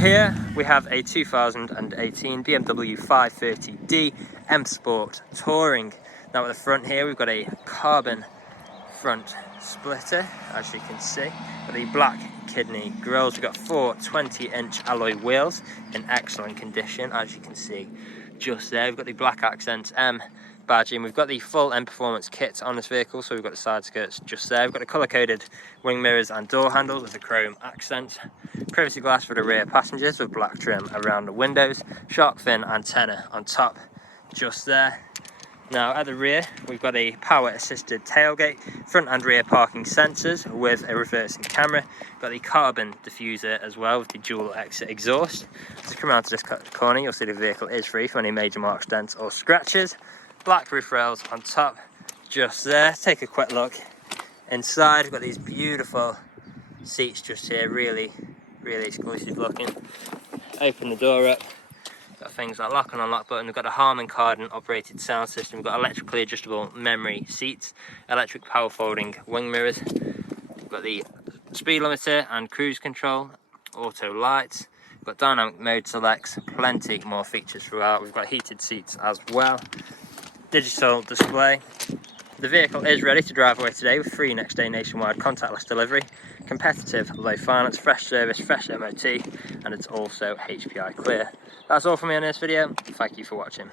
Here we have a 2018 BMW 530D M Sport Touring. Now at the front here we've got a carbon front splitter, as you can see, with the black kidney grills. We've got four 20-inch alloy wheels in excellent condition, as you can see just there. We've got the black accent M badging. We've got the full M Performance kit on this vehicle, so we've got the side skirts just there. We've got the colour-coded wing mirrors and door handles with the chrome accent. Privacy glass for the rear passengers with black trim around the windows. Shark fin antenna on top just there. Now at the rear we've got a power assisted tailgate, front and rear parking sensors with a reversing camera. Got the carbon diffuser as well with the dual exit exhaust. As you come around to this corner you'll see the vehicle is free from any major marks, dents or scratches. Black roof rails on top just there. Take a quick look inside. We've got these beautiful seats just here, really exclusive looking. Open the door up. Got things like lock and unlock button. We've got a Harman Kardon operated sound system. We've got electrically adjustable memory seats, electric power folding wing mirrors. We've got the speed limiter and cruise control, auto lights. We've got dynamic mode selects, plenty more features throughout. We've got heated seats as well. Digital display. The vehicle is ready to drive away today with free next day nationwide contactless delivery, competitive low finance, fresh service, fresh MOT, and it's also HPI clear. That's all from me on this video. Thank you for watching.